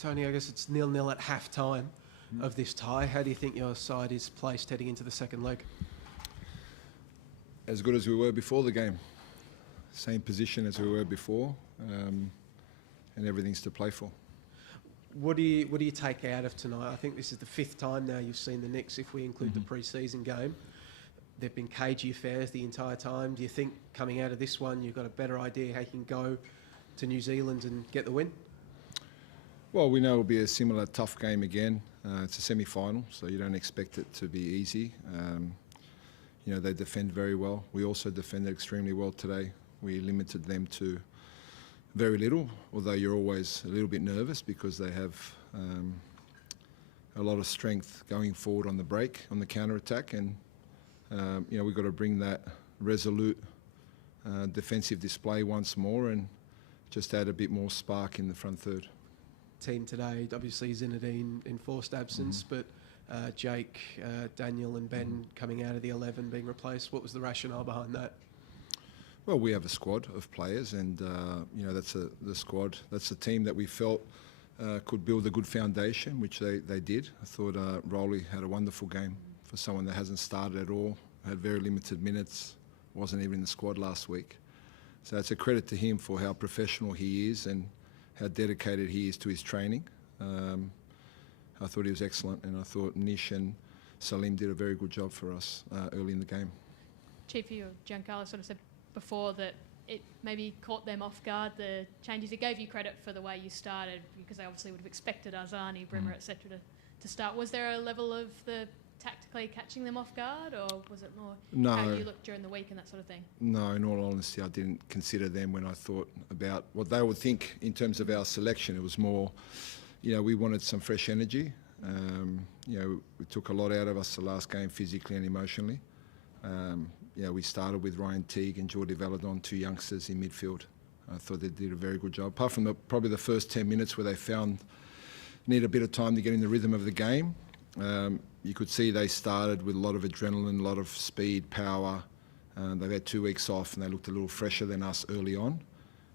Tony, I guess it's 0-0 at half-time of this tie. How do you think your side is placed heading into the second leg? As good as we were before the game. Same position as we were before, and everything's to play for. What do you take out of tonight? I think this is the 5th time now you've seen the Knicks, if we include the pre-season game. They've been cagey affairs the entire time. Do you think coming out of this one you've got a better idea how you can go to New Zealand and get the win? Well, we know it'll be a similar tough game again. It's a semi-final, so you don't expect it to be easy. You know, they defend very well. We also defended extremely well today. We limited them to very little, although you're always a little bit nervous because they have a lot of strength going forward on the break, on the counter-attack, and you know, we've got to bring that resolute defensive display once more and just add a bit more spark in the front third. Team today, obviously Zinedine in forced absence, but Jake, Daniel and Ben coming out of the 11 being replaced. What was the rationale behind that? Well, we have a squad of players, and you know, that's the squad. That's the team that we felt could build a good foundation, which they did. I thought Rowley had a wonderful game for someone that hasn't started at all, had very limited minutes, wasn't even in the squad last week. So it's a credit to him for how professional he is and how dedicated he is to his training. I thought he was excellent, and I thought Nish and Salim did a very good job for us early in the game. Chief, you, Giancarlo, sort of said before that it maybe caught them off guard, the changes. It gave you credit for the way you started, because they obviously would have expected Arzani, Brimmer, etc. to start. Was there a level of the tactically catching them off guard, or was it more how you looked during the week and that sort of thing? No, in all honesty, I didn't consider them when I thought about what they would think in terms of our selection. It was more, you know, we wanted some fresh energy. You know, it took a lot out of us the last game physically and emotionally. You know, we started with Ryan Teague and Jordi Valadon, 2 youngsters in midfield. I thought they did a very good job. Apart from probably the first 10 minutes where they need a bit of time to get in the rhythm of the game. You could see they started with a lot of adrenaline, a lot of speed, power. They've had 2 weeks off and they looked a little fresher than us early on.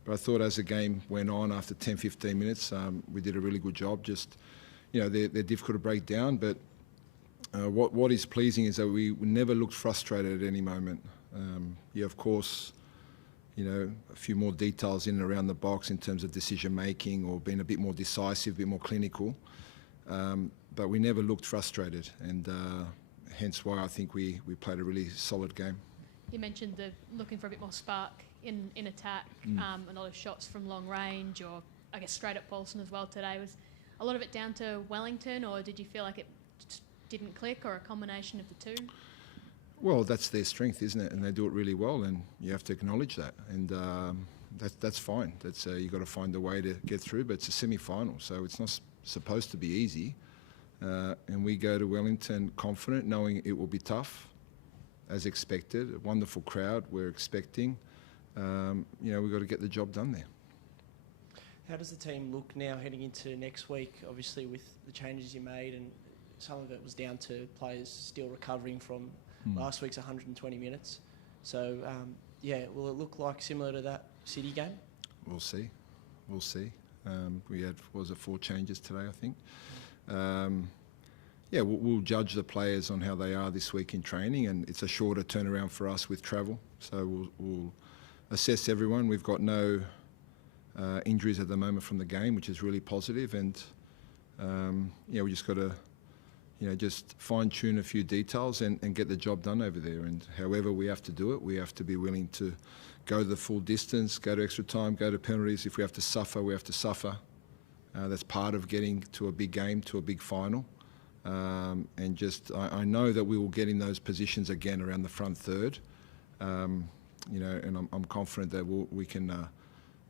But I thought as the game went on, after 10, 15 minutes, we did a really good job. Just, you know, they're difficult to break down, but what is pleasing is that we never looked frustrated at any moment. Yeah, of course, you know, a few more details in and around the box in terms of decision making or being a bit more decisive, a bit more clinical. But we never looked frustrated, and hence why I think we played a really solid game. You mentioned looking for a bit more spark in attack, a lot of shots from long range, or I guess straight at Paulson as well today. Was a lot of it down to Wellington, or did you feel like it just didn't click, or a combination of the two? Well, that's their strength, isn't it? And they do it really well, and you have to acknowledge that. And that's fine. That's you've got to find a way to get through, but it's a semi-final, so it's not supposed to be easy. And we go to Wellington confident, knowing it will be tough, as expected. A wonderful crowd we're expecting. You know, we've got to get the job done there. How does the team look now heading into next week, obviously with the changes you made, and some of it was down to players still recovering from last week's 120 minutes. So, yeah, will it look like similar to that City game? We'll see. We had, 4 changes today, I think. Yeah, we'll judge the players on how they are this week in training, and it's a shorter turnaround for us with travel. So we'll assess everyone. We've got no injuries at the moment from the game, which is really positive. And yeah, we just got to, you know, just fine-tune a few details and get the job done over there. And however we have to do it, we have to be willing to go the full distance, go to extra time, go to penalties. If we have to suffer, we have to suffer. That's part of getting to a big game, to a big final. And just, I know that we will get in those positions again around the front third. You know, and I'm confident that we can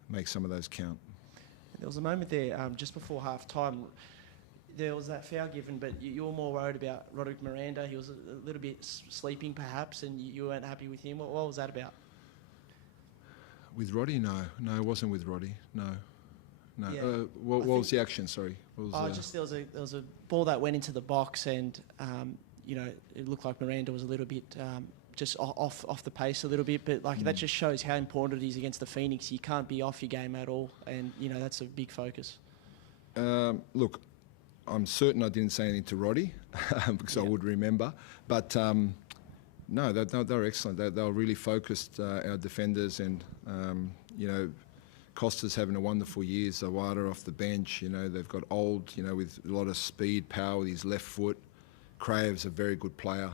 make some of those count. There was a moment there just before half-time. There was that foul given, but you were more worried about Roderick Miranda. He was a little bit sleeping, perhaps, and you weren't happy with him. What was that about? With Roddy? No, it wasn't with Roddy. No. Yeah. What was the action? Sorry. Just there was a ball that went into the box, and you know, it looked like Miranda was a little bit just off the pace a little bit, but like that just shows how important it is against the Phoenix. You can't be off your game at all, and you know that's a big focus. Look, I'm certain I didn't say anything to Roddy because I would remember. But no, they were excellent. They were really focused, our defenders, and Costa's having a wonderful year. Zawada off the bench, they've got Old, with a lot of speed, power with his left foot. Crave's a very good player.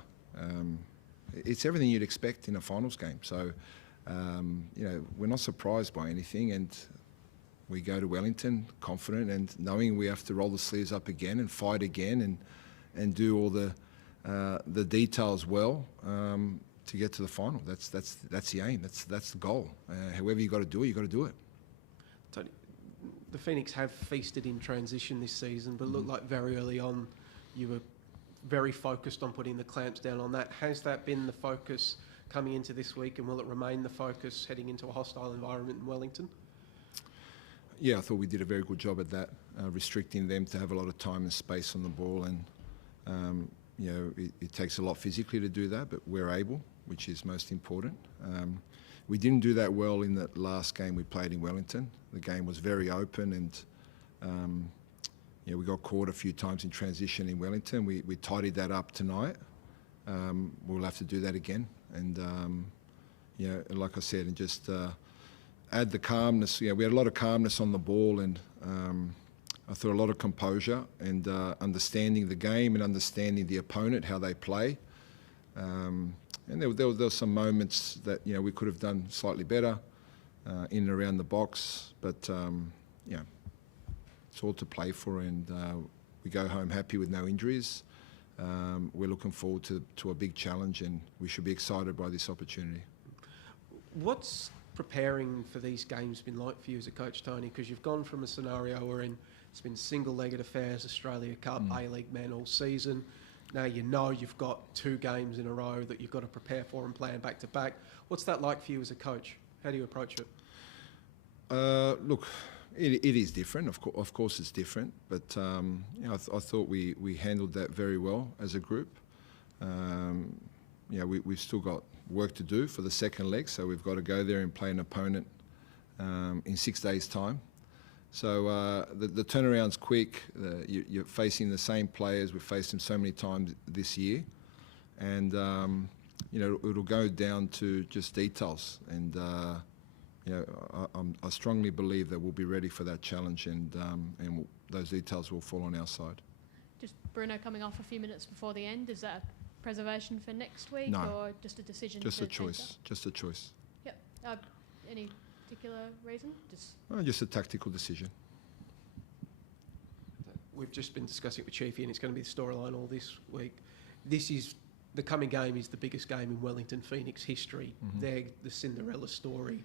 It's everything you'd expect in a finals game. So, we're not surprised by anything, and we go to Wellington confident and knowing we have to roll the sleeves up again and fight again and do all the details well to get to the final. That's the aim. That's the goal. However you got to do it, you got to do it. Tony, the Phoenix have feasted in transition this season, but it looked like very early on you were very focused on putting the clamps down on that. Has that been the focus coming into this week, and will it remain the focus heading into a hostile environment in Wellington? Yeah, I thought we did a very good job at that, restricting them to have a lot of time and space on the ball, and it takes a lot physically to do that, but we're able, which is most important. We didn't do that well in that last game we played in Wellington. The game was very open, and we got caught a few times in transition in Wellington. We tidied that up tonight. We'll have to do that again, and like I said, and just add the calmness. We had a lot of calmness on the ball, and I thought a lot of composure and understanding the game and understanding the opponent, how they play. And there were some moments that we could have done slightly better in and around the box, but it's all to play for, and we go home happy with no injuries. We're looking forward to a big challenge, and we should be excited by this opportunity. What's preparing for these games been like for you as a coach, Tony? Because you've gone from a scenario wherein it's been single-legged affairs, Australia Cup, A-League men all season. Now you've got 2 games in a row that you've got to prepare for and plan back-to-back. What's that like for you as a coach? How do you approach it? Look, it is different. Of course it's different, but I thought we handled that very well as a group. We've still got work to do for the second leg, so we've got to go there and play an opponent in 6 days' time. So the turnaround's quick. You're facing the same players. We've faced them so many times this year, and it'll go down to just details. And I strongly believe that we'll be ready for that challenge, and those details will fall on our side. Just Bruno coming off a few minutes before the end. Is that a preservation for next week, or just a decision? Just a choice. Just a choice. Yep. Any particular reason? Just a tactical decision. We've just been discussing it with Chiefy, and it's going to be the storyline all this week. The coming game is the biggest game in Wellington Phoenix history. They're the Cinderella story.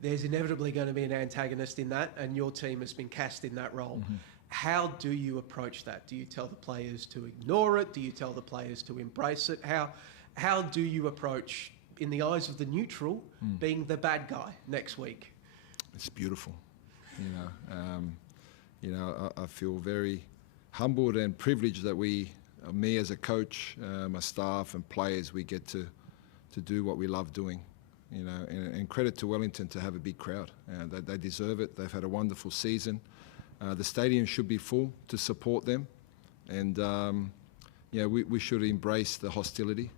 There's inevitably going to be an antagonist in that, and your team has been cast in that role. How do you approach that? Do you tell the players to ignore it? Do you tell the players to embrace it? How do you approach, in the eyes of the neutral, being the bad guy next week? It's beautiful. I feel very humbled and privileged that me as a coach, my staff and players, we get to do what we love doing. And credit to Wellington to have a big crowd. They deserve it. They've had a wonderful season. The stadium should be full to support them, and we should embrace the hostility,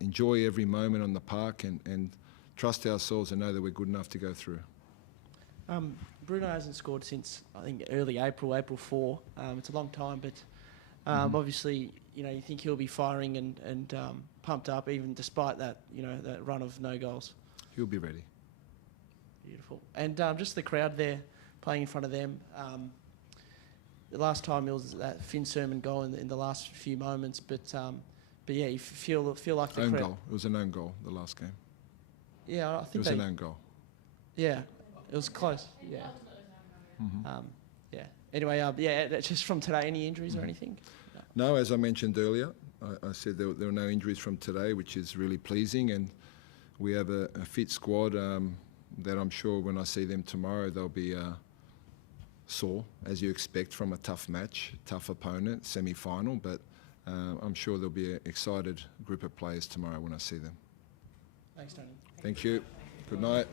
enjoy every moment on the park, and trust ourselves and know that we're good enough to go through. Bruno hasn't scored since, I think, early April 4. It's a long time, but obviously, you think he'll be firing and pumped up, even despite that, that run of no goals. He'll be ready. Beautiful. And just the crowd there, playing in front of them. The last time it was that Finn Sermon goal in the last few moments, but yeah, you feel like the own crowd. Goal. It was an own goal the last game. Yeah, I think it was an own goal. Yeah, it was close. Yeah. Yeah. Anyway, just from today, any injuries or anything? No, as I mentioned earlier, I said there were no injuries from today, which is really pleasing, and we have a fit squad that I'm sure when I see them tomorrow, they'll be sore, as you expect from a tough match, tough opponent, semi-final, but I'm sure there'll be an excited group of players tomorrow when I see them. Thanks, Tony. Thank you. Good night.